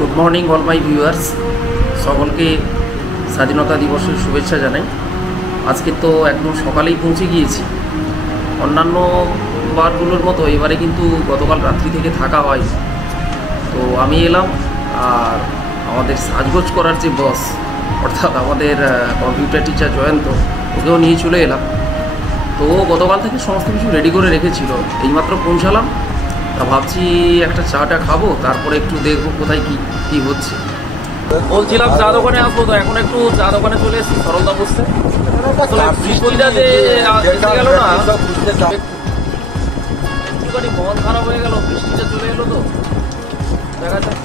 Good morning all my viewers, সকলকে স্বাধীনতা দিবসের শুভেচ্ছা জানাই। আজকে তো একদম সকালেই পৌঁছে গিয়েছি। অন্যান্য বারগুলোর মতো এবারে কিন্তু গতকাল রাত্রি থেকে থাকা হয়। তো আমি এলাম, আর আমাদের সাজগোজ করার যে বস, অর্থাৎ আমাদের কম্পিউটার টিচার জয়ন্ত, ওকেও নিয়ে চলে এলাম। তো ও গতকাল থেকে সমস্ত কিছু রেডি করে রেখেছিল। এইমাত্র পৌঁছালাম, তা ভাবছি একটা চাটা খাবো, তারপরে একটু দেখবো কোথায় কি হচ্ছে। বলছিলাম চা দোকানে আসবো, তো এখন একটু চা দোকানে চলে এসেছি সরলদা বসতে। বৃষ্টিটা যে গেল না, একটুখানি মন খারাপ হয়ে গেল। বৃষ্টিটা চলে এলো, তো দেখা যাক,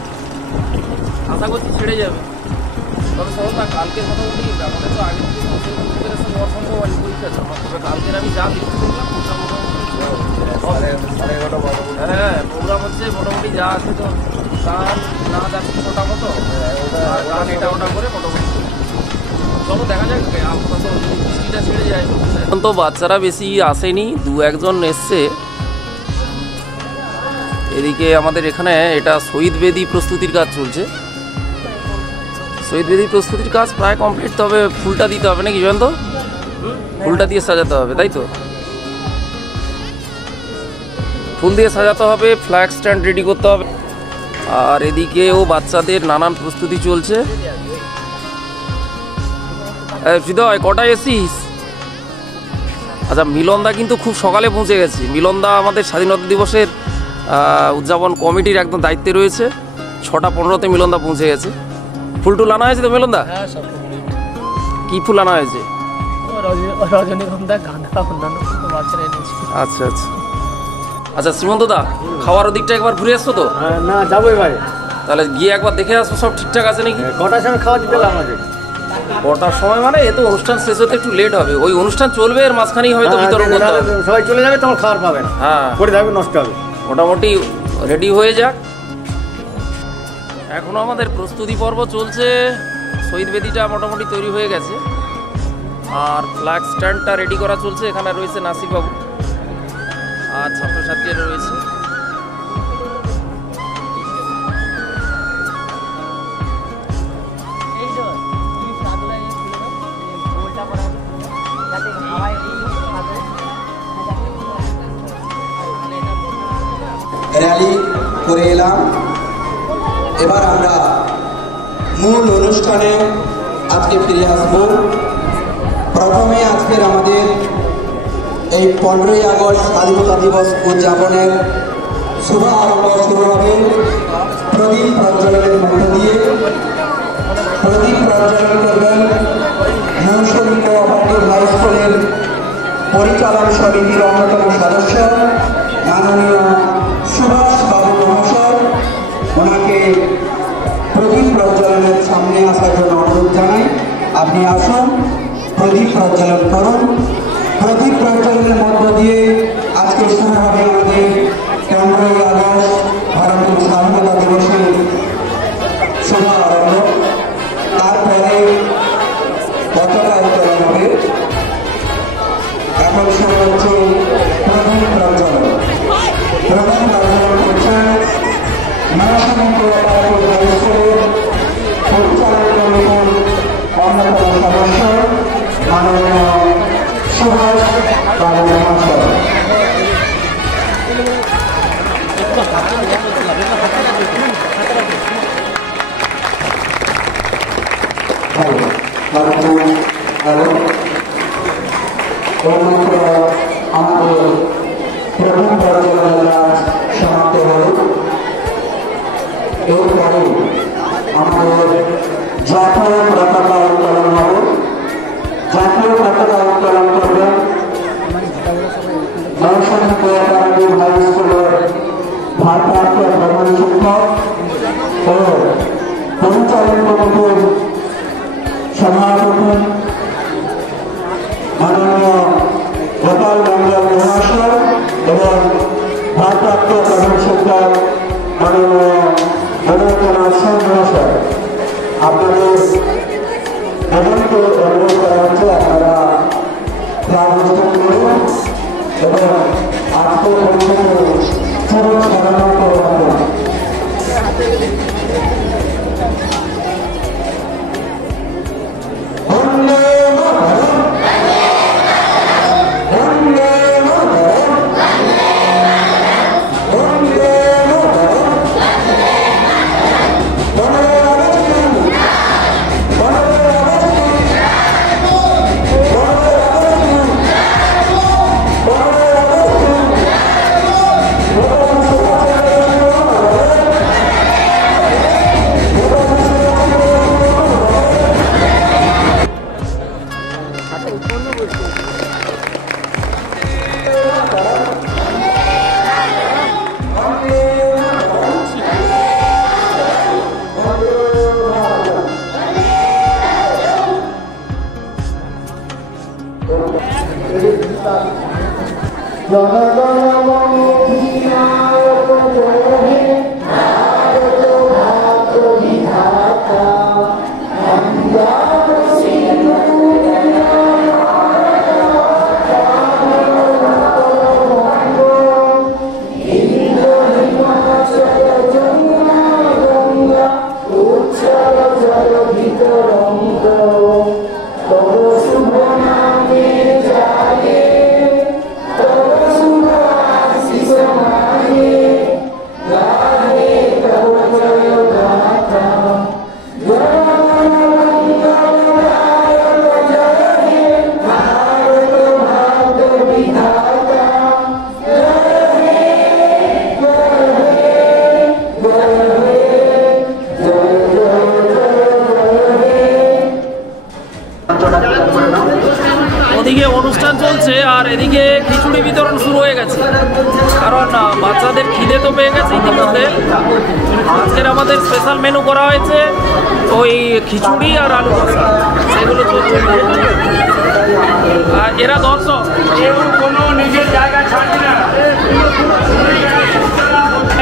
আশা করছি ছেড়ে যাবে। তবে সরলদা, কালকে মোটামুটি আমাদের তো আগে প্রিপারেশন হওয়া সম্ভব হয়নি পরীক্ষার জন্য। তবে কালকের আমি যা দেখতে দেখলাম, হ্যাঁ প্রোগ্রাম হচ্ছে মোটামুটি যা আছে, তো গান না যাচ্ছে ওটা মতো, গান এটা ওটা করে মোটামুটি চলো দেখা যাক। বৃষ্টিটা ছেড়ে যায়। এখন তো বাচ্চারা বেশি আসেনি, দু একজন এসছে। এদিকে আমাদের এখানে এটা শহীদ বেদি প্রস্তুতির কাজ চলছে। শহীদ বেদি প্রস্তুতির কাজ প্রায় কমপ্লিট, তবে ফুলটা দিতে হবে নাকি জয়ন্ত? ফুলটা দিয়ে সাজাতে হবে, তাই তো? ফুল দিয়ে সাজাতে হবে, ফ্ল্যাগ স্ট্যান্ড রেডি করতে হবে। আর এদিকেও বাচ্চাদের নানান প্রস্তুতি চলছে। হৃদয়, কটায় এসিস? আচ্ছা, মিলনদা কিন্তু খুব সকালে পৌঁছে গেছে। মিলনদা আমাদের স্বাধীনতা দিবসের উদযাপন কমিটির একদম দায়িত্বে রয়েছে। 6টা 15-তে মিলনদা পৌঁছে গেছে। ফুল টুল আনা হয়েছে তো মিলনদা? কি ফুল আনা হয়েছে? আচ্ছা আচ্ছা আচ্ছা, শ্রীমন্ত দা, খাওয়ার ওদিকটা একবার ঘুরে আসছো তো? না, যাবো এবারে। তাহলে গিয়ে একবার দেখে আসবো সব ঠিকঠাক আছে নাকি। কটার সময় খাওয়া দিতে হবে আমাদের? কটার সময় মানে, এ তো অনুষ্ঠান শেষ হতে একটু লেট হবে। ওই অনুষ্ঠান চলবে, এর মাঝখানেই হয়তো বিতরণ করতে হবে। সবাই চলে যাবে, তখন খাবার পাবে না। হ্যাঁ, পরে যাবে, নষ্ট হবে। মোটামুটি রেডি হয়ে যাক। এখনো আমাদের প্রস্তুতি পর্ব চলছে। শহীদ বেদিটা মোটামুটি তৈরি হয়ে গেছে, আর ফ্ল্যাগ স্ট্যান্ডটা রেডি করা চলছে। এখানে রয়েছে নাসিরবাবু, আর ছাত্রছাত্রীরা রয়েছে। র্যালি করে এলাম। এবার আমরা মূল অনুষ্ঠানে আজকে ফিরে আসব। প্রথমে আজকের আমাদের এই 15ই আগস্ট স্বাধীনতা দিবস উদযাপনের শুভ আরম্ভ শুরু হবে প্রদীপ প্রজ্বলনের মধ্য দিয়ে। প্রদীপ প্রজ্বলন করবেন মৌসুমী হাই স্কুলের পরিচালন সমিতির অন্যতম সদস্য মাননীয় সুভাষ বাবু মহাশয়। ওনাকে প্রদীপ প্রজ্বলনের সামনে আসার জন্য অনুরোধ জানাই। আপনি আসুন, প্রদীপ প্রজ্বলন করুন। প্রদীপ প্রজ্বলনের মধ্য দিয়ে আজকে শুরু হবে আমাদের 15ই আগস্ট ভারতের স্বাধীনতা দিবসের শুভ আরম্ভ। তারপরে পতাকা উত্তোলন হবে। এখন শুরু হচ্ছে প্রদীপ প্রজ্বলন। প্রদীপ প্রজ্বলন করছেন পরিচালন কমিটির অন্যতম সদস্য মাননীয় সুভাষ বাবু মহাশয়। আমাদের প্রথম প্রজ্বলনের কাজ সমাপ্ত হল। এরপরে আমাদের জাতীয় পতাকা উত্তোলন হবে। জাতীয় পতাকা উত্তোলন করবেন মৌসুমী হাই স্কুলের ভারপ্রাপ্ত প্রধান শিক্ষক ও পরিচালন কমিটির সভাপতি মাননীয় গোপাল মন্ডল মহাশয় এবং ভারপ্রাপ্ত প্রধান শিক্ষক মাননীয় মনোরঞ্জন সেন মহাশয়। আপনাদের এমনকি অনুরোধ করা হচ্ছে আপনারা প্রাণবন্ত করুন এবং আজকে পরিষদের পুরো সাধারণত ওদিকে অনুষ্ঠান চলছে আর এদিকে খিচুড়ি বিতরণ শুরু হয়ে গেছে, কারণ বাচ্চাদের খিদে তো পেয়ে গেছে ইতিমধ্যে। আজকের আমাদের স্পেশাল মেনু করা হয়েছে ওই খিচুড়ি আর আলু কষা, সেগুলো চলছে। আর এরা দর্শক, কোনো নিজের জায়গা ছাড়ছি না।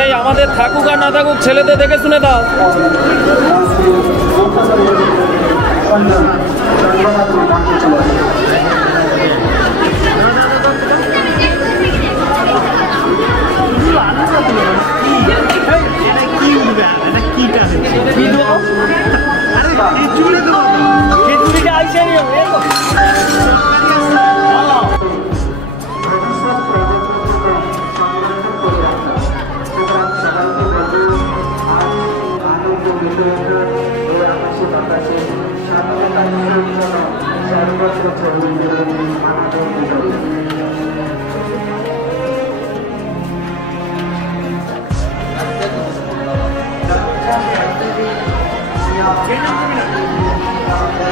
এই আমাদের থাকুক আর না থাকুক ছেলেদের দেখে শুনে দাও।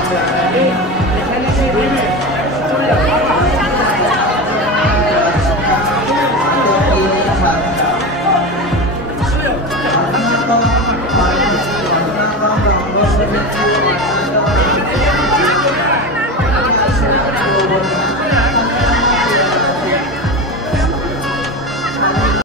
Thank you.